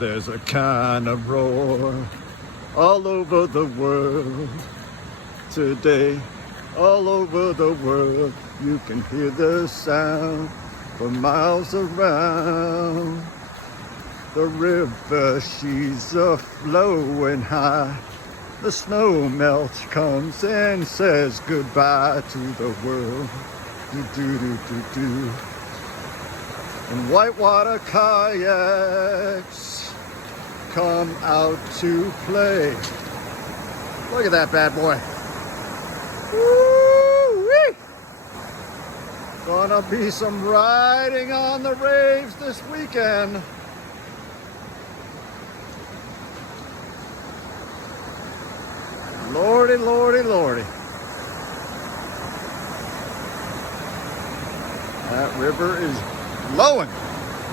There's a kind of roar all over the world today. All over the world, you can hear the sound for miles around. The river, she's a-flowing high. The snow melts, comes and says goodbye to the world. Do-do-do-do-do. And whitewater kayaks come out to play. Look at that bad boy. Woo-wee! Gonna be some riding on the raves this weekend. Lordy, lordy, lordy. That river is flowing.